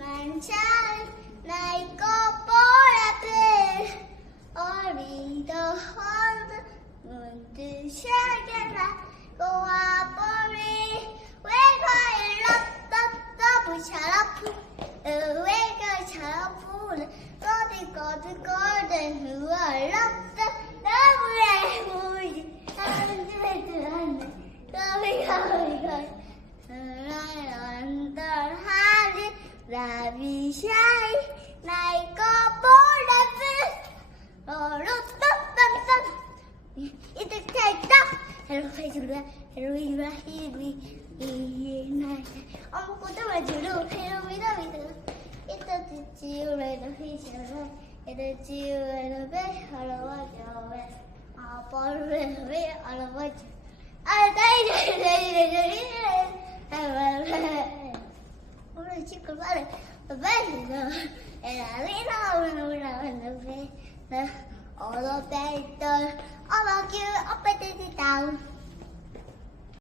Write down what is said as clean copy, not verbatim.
만찬 날 꽃보라들 어리던 헌드 문득하게 날고 와버리 외가에 럽떡떡 샤라푸 외가 샤라푸는 거들거든 후얼럽떡 너무해 보이지 사람들의 들었네 거미거미거미 언더하리 라비샤이 나의 꽃보라들 어루떡떡떡 이들 탈떡 헬로페이주라 헬로이라 히비 나이 어묵고도 마주로 헬로미더미더 이따 지우레도 피시라 이따 지우레도 배 얼어와줘 왜 아빠를 왜 얼어와줘 오늘 치고 빨리 빨리 에라리나 오늘 왜 얼어 뺄 어머규 어빼 떼지 다운